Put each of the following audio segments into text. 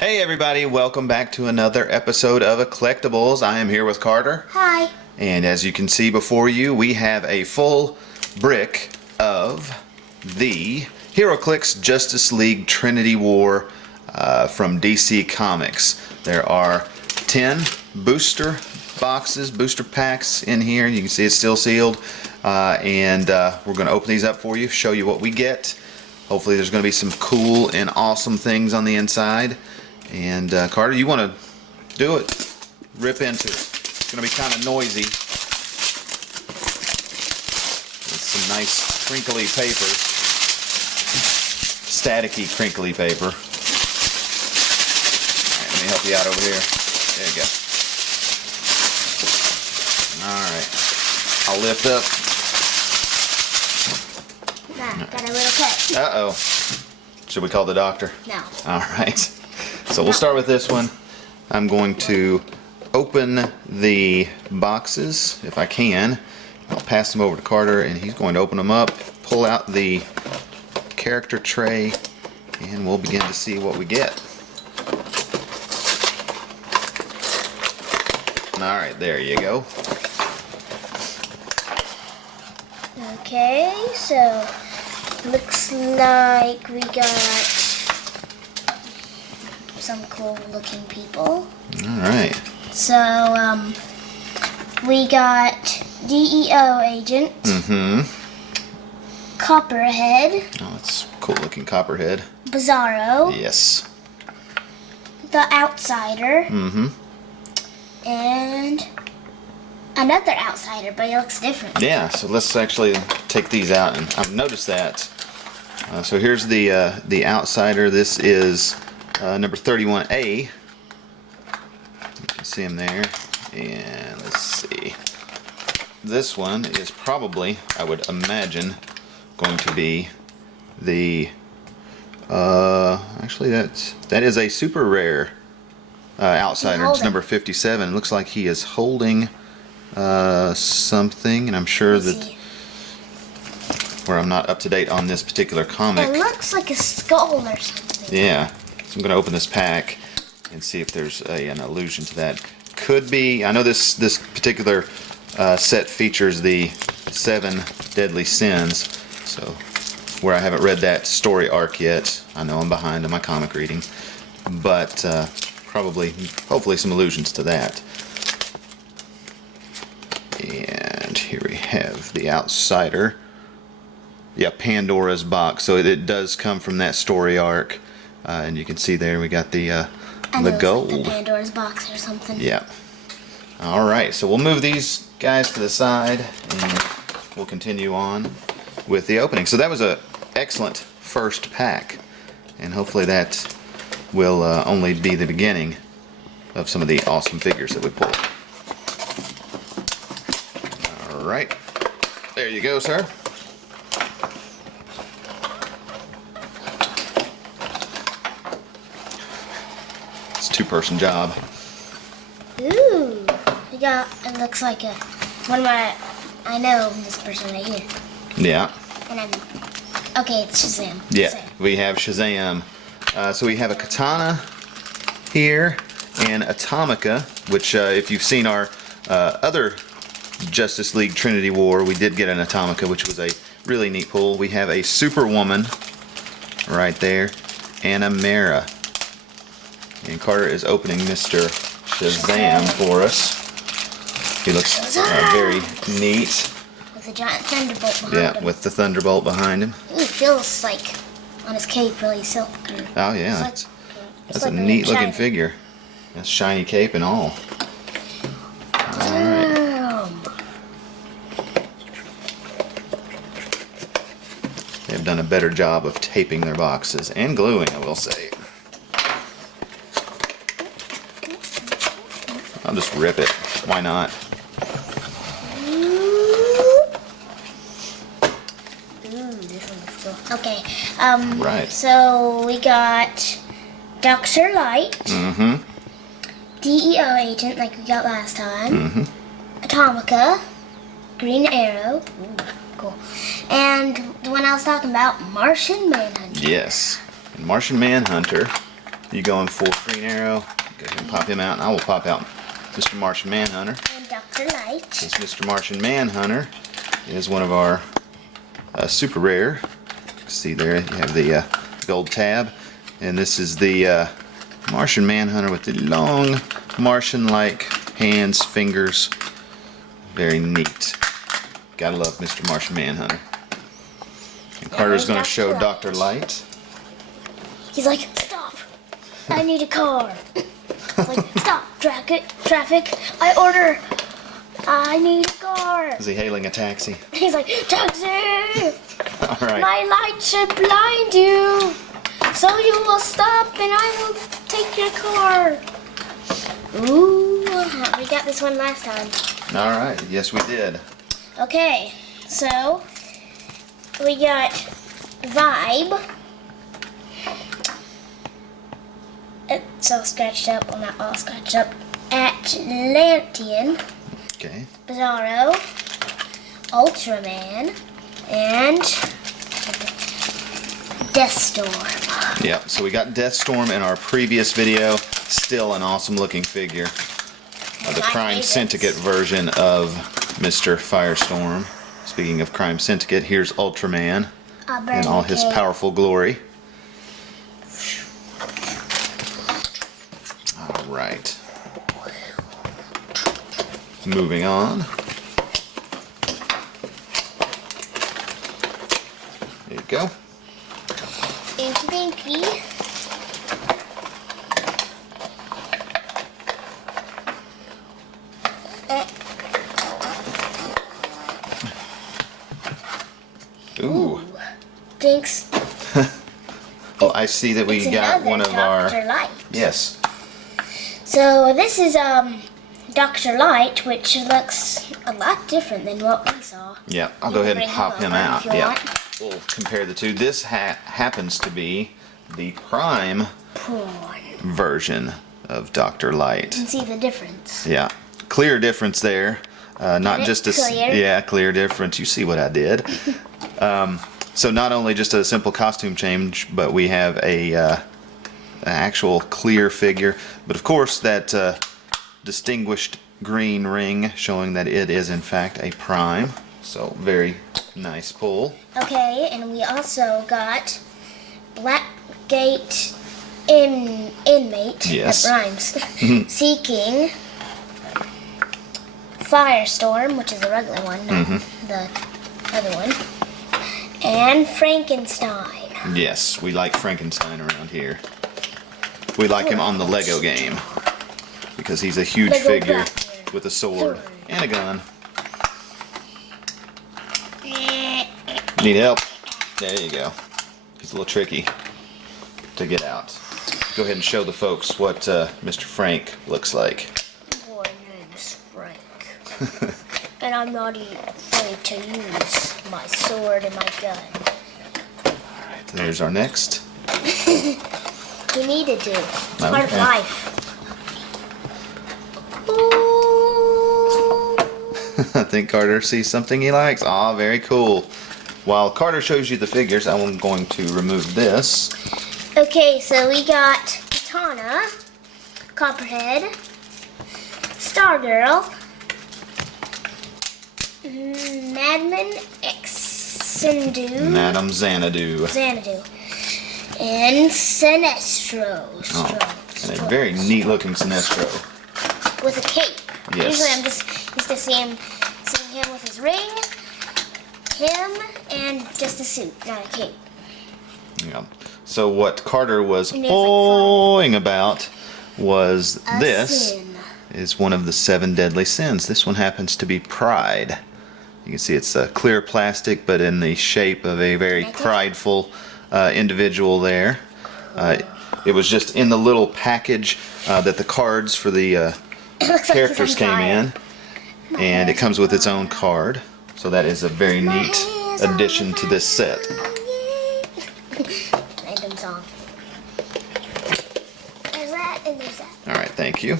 Hey everybody, welcome back to another episode of Eclectibles. I am here with Carter. Hi. And as you can see before you, we have a full brick of the HeroClix Justice League Trinity War from DC Comics. There are 10 booster boxes, booster packs in here. You can see it's still sealed. And we're going to open these up for you, show you what we get. Hopefully there's going to be some cool and awesome things on the inside. And Carter, you want to do it? Rip into it. It's going to be kind of noisy. It's some nice crinkly paper. Staticky crinkly paper. Alright, let me help you out over here. There you go. Alright. I'll lift up. Nah, got a little cut. Uh-oh. Should we call the doctor? No. Alright. So we'll start with this one. I'm going to open the boxes if I can. I'll pass them over to Carter and he's going to open them up, pull out the character tray, and we'll begin to see what we get. Alright, there you go. Okay, so looks like we got some cool looking people. Alright. So, we got DEO agent. Copperhead. Oh, that's cool looking Copperhead. Bizarro. Yes. The Outsider. And another Outsider, but he looks different. Yeah, so let's actually take these out, and I've noticed that. So here's the Outsider. This is number 31A. You can see him there. And let's see. This one is probably, I would imagine, going to be the actually that is a super rare Outsider. It's number 57. It looks like he is holding something, and I'm sure that where I'm not up to date on this particular comic. It looks like a skull or something. Yeah, so I'm going to open this pack and see if there's an allusion to that. Could be. I know this particular set features the 7 deadly sins, so where I haven't read that story arc yet, I know I'm behind on my comic reading, but hopefully some allusions to that. And here we have the Outsider. Yeah, Pandora's box. So it does come from that story arc, and you can see there we got the gold. Like the Pandora's box or something. Yeah. All right, so we'll move these guys to the side, and we'll continue on with the opening. So that was an excellent first pack, and hopefully that will only be the beginning of some of the awesome figures that we pull. All right, there you go, sir. It's a two-person job. Ooh, we got. It looks like I know this person right here. Yeah. And okay, it's Shazam. Yeah, Shazam. we have Shazam. So we have a Katana here and Atomica, which if you've seen our other Justice League Trinity War, we did get an Atomica, which was a really neat pull. We have a Superwoman right there and a Mera. And Carter is opening Mr. Shazam for us. He looks very neat. With a giant thunderbolt behind him. Yeah, with the thunderbolt behind him. Ooh, it feels like on his cape really silk. Oh yeah, It's that's like a really neat looking shiny. figure. That's shiny cape and all. Damn. They've done a better job of taping their boxes and gluing, I will say. I'll just rip it. Why not? Ooh, this one looks cool. Okay. Right. So we got Dr. Light. DEO agent like we got last time. Atomica. Green Arrow. Ooh, cool. And the one I was talking about, Martian Manhunter. Yes. And Martian Manhunter You going full Green Arrow? Go ahead and pop him out, and I will pop out Mr. Martian Manhunter. And Dr. Light. This Mr. Martian Manhunter is one of our super rare. See there, you have the gold tab, and this is the Martian Manhunter with the long Martian-like hands, fingers. Very neat. Gotta love Mr. Martian Manhunter. And Carter's going to show Dr. Light. He's like, stop! I need a car. He's like, stop! Traffic! I need a car. Is he hailing a taxi? He's like, taxi! All right. My light should blind you, so you will stop and I will take your car. Ooh, we got this one last time. All right. Yes, we did. Okay, so we got Vibe. It's all scratched up. Well, not all scratched up. Atlantean. Okay. Bizarro. Ultraman. And Deathstorm. Yeah, so we got Deathstorm in our previous video. Still an awesome looking figure. The Crime Syndicate version of Mr. Firestorm. Speaking of Crime Syndicate, here's Ultraman in all his powerful glory. All right. Moving on. There you go. Thank you. Ooh. Thanks. Well, I see that we It's got another one of Dr. our... Light. Yes. So this is Dr. Light, which looks a lot different than what we saw. Yeah, I'll go ahead and pop him out. If you Yeah. want. We'll compare the two. This happens to be the Prime version of Dr. Light. You can see the difference. Yeah, clear difference there. Not it just a clear? yeah, clear difference. You see what I did. So not only just a simple costume change, but we have an actual clear figure. But of course, that distinguished green ring showing that it is in fact a Prime. So very nice pull. Okay, and we also got Blackgate inmate. Yes. That rhymes. Seeking Firestorm, which is the regular one, not the other one. And Frankenstein. Yes, we like Frankenstein around here. We like him on the Lego game because he's a huge Lego figure Batman. with a sword and a gun. Need help? There you go. He's a little tricky to get out. Go ahead and show the folks what Mr. Frank looks like. My name's Frank. And I'm not even afraid to use my sword and my gun. Alright, there's our next. You needed to. It's part of Okay. life. I think Carter sees something he likes. Aw, very cool. While Carter shows you the figures, I'm going to remove this. Okay, so we got Katana, Copperhead, Stargirl, Madman Xanadu, Madame Xanadu. and Sinestro. And a very neat looking Sinestro. With a cape. Yes. Usually I'm just used to seeing him with his ring, him, and just a suit, not a cape. Yeah. So what Carter was And it's like awing about was A this sin. is one of the 7 deadly sins. This one happens to be pride. You can see it's a clear plastic, but in the shape of a very prideful individual there. It was just in the little package that the cards for the It looks like characters he's on came fire. in, and it comes with its own card. So that is a very neat hands on addition to this set. Random song. There's that and there's that. All right, thank you.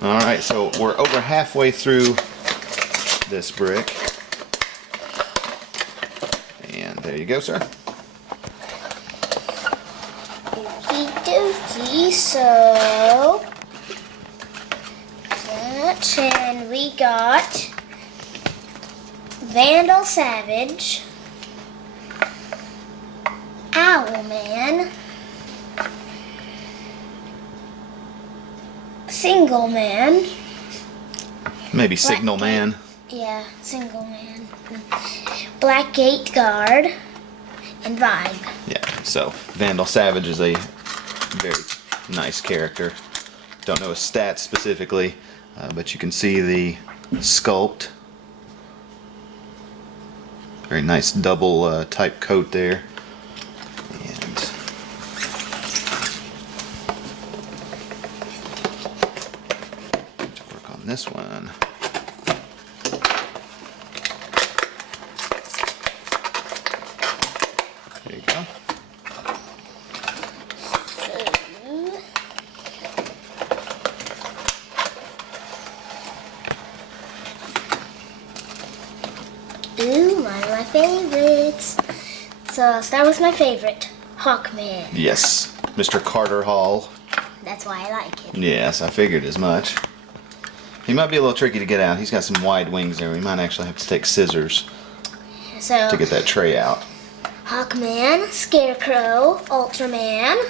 All right, so we're over halfway through this brick. And there you go, sir. Okey-dokey, so that, and we got Vandal Savage, Owlman, Single Man. Maybe Signal Man. Yeah, Single Man. Black Gate Guard, and Vibe. Yeah, so Vandal Savage is a very nice character. Don't know his stats specifically, but you can see the sculpt. Very nice double type coat there. And to work on this one. There you go. Ooh, one of my favorites. So I'll start with my favorite, Hawkman. Yes, Mr. Carter Hall. That's why I like it. Yes, I figured as much. He might be a little tricky to get out. He's got some wide wings there. We might actually have to take scissors So to get that tray out. Hawkman, Scarecrow, Ultraman,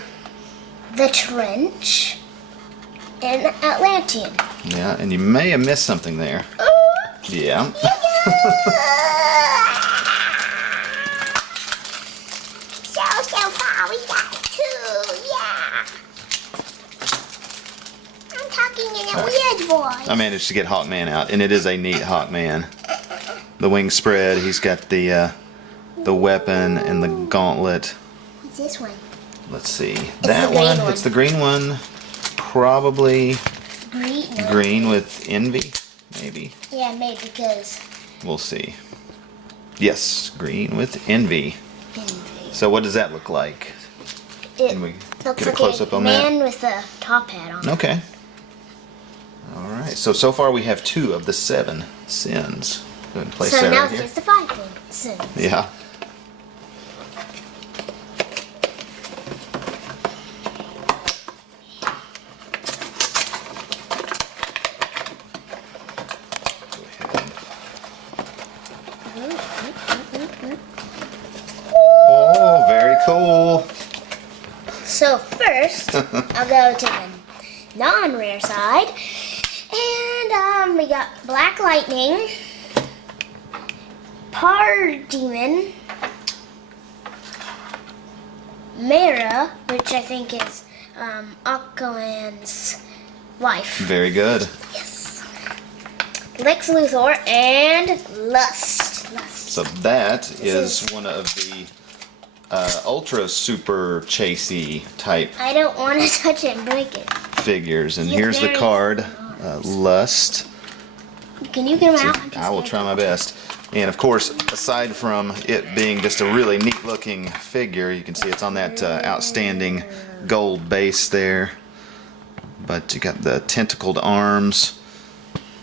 the Trench, and Atlantean. Yeah, and you may have missed something there. Yeah. So far we got 2, yeah. I'm talking in a weird voice. I managed to get Hawkman out, and it is a neat Hawkman. The wing spread, he's got the weapon and the gauntlet. What's this one? Let's see. the That green one, one. it's the green one. Probably Green. No. green with envy, maybe. Yeah, maybe because We'll see. Yes, green with envy. envy. So what does that look like? It Can we looks get a like close-up a on that? man with a top hat on. Okay. All right. So far we have 2 of the 7 sins. Go ahead and place So that now right it's here. just the 5 thing. Sins. Yeah. Oh, very cool. So first, I'll go to the non-rare side, and we got Black Lightning, Parademon, Mara, which I think is Aquaman's wife. Very good. Yes. Lex Luthor and Lust. Lust. So that This is one of the ultra super chasey type I don't want to touch it and break it. figures. And He's here's the very card, Lust. Can you get him out? I will try my best. And of course, aside from it being just a really neat looking figure, you can see it's on that outstanding gold base there. But you got the tentacled arms.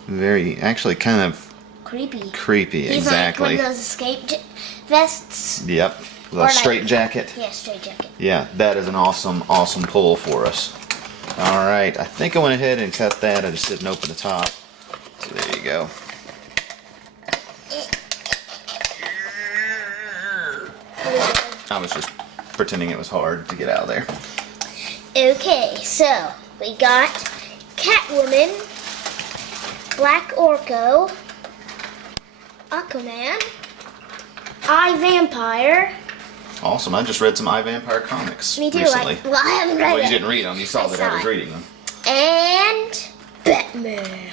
Very, actually kind of Creepy. creepy, He's exactly. like one of those escape vests. Yep, the Or like- straight jacket. Yeah, straight jacket. Yeah, that is an awesome, awesome pull for us. All right, I think I went ahead and cut that. I just didn't open the top. So there you go. I was just pretending it was hard to get out of there. Okay, so we got Catwoman, Black Orco, Aquaman, Vampire. Awesome. I just read some iVampire comics Me too. recently. I haven't read Well, it. you didn't read them. You saw I that saw I was it. reading them. And Batman.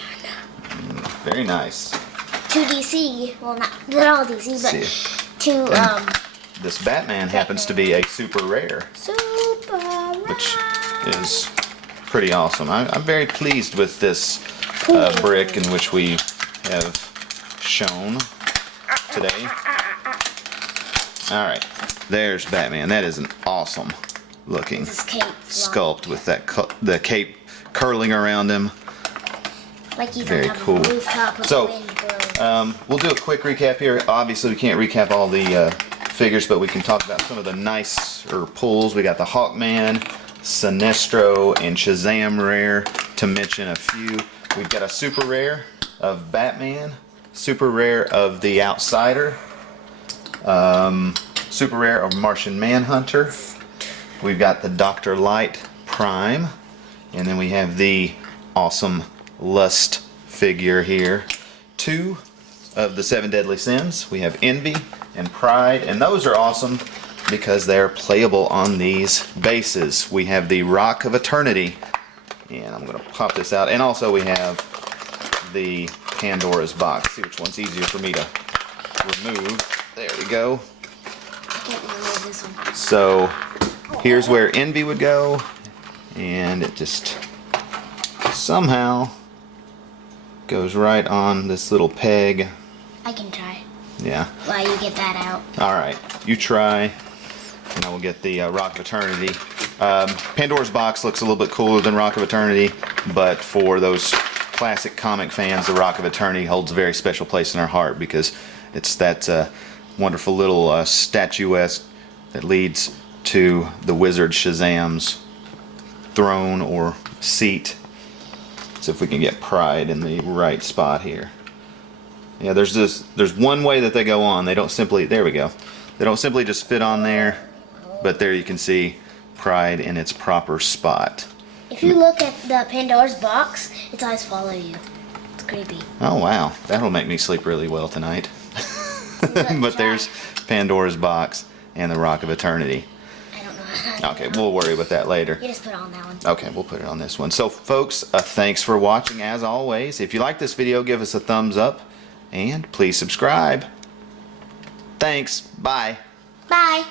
Very nice. To DC. Well, not all DC, but See. to This Batman happens to be a super rare, Super which is pretty awesome. I'm very pleased with this brick in which we have shown today. All right, there's Batman. That is an awesome looking His cape. sculpt with that the cape curling around him. Like he's Very on top cool. of a rooftop with So, the wind blowing. We'll do a quick recap here. Obviously, we can't recap all the figures, but we can talk about some of the nicer pulls. We got the Hawkman, Sinestro, and Shazam rare, to mention a few. We've got a super rare of Batman, super rare of the Outsider, super rare of Martian Manhunter. We've got the Dr. Light Prime, and then we have the awesome Lust figure here. 2 of the 7 Deadly Sins. We have Envy and Pride, and those are awesome because they're playable on these bases. We have the Rock of Eternity, and I'm going to pop this out, and also we have the Pandora's Box. See which one's easier for me to remove. There we go. I can't remove this one. So here's where Envy would go, and it just somehow goes right on this little peg. I can try. Yeah. While you get that out. Alright, you try, and I will get the Rock of Eternity. Pandora's Box looks a little bit cooler than Rock of Eternity, but for those classic comic fans, the Rock of Eternity holds a very special place in our heart because it's that wonderful little statuesque that leads to the wizard Shazam's throne or seat. So if we can get Pride in the right spot here. Yeah, there's one way that they go on. They don't simply, there we go. They don't simply just fit on there, but there you can see Pride in its proper spot. If you look at the Pandora's box, its eyes follow you. It's creepy. Oh wow, that'll make me sleep really well tonight. But there's Pandora's Box and the Rock of Eternity. I don't know how to Okay, we'll worry about that later. You just put it on that one. Okay, we'll put it on this one. So folks, thanks for watching as always. If you like this video, give us a thumbs up and please subscribe. Thanks. Bye. Bye.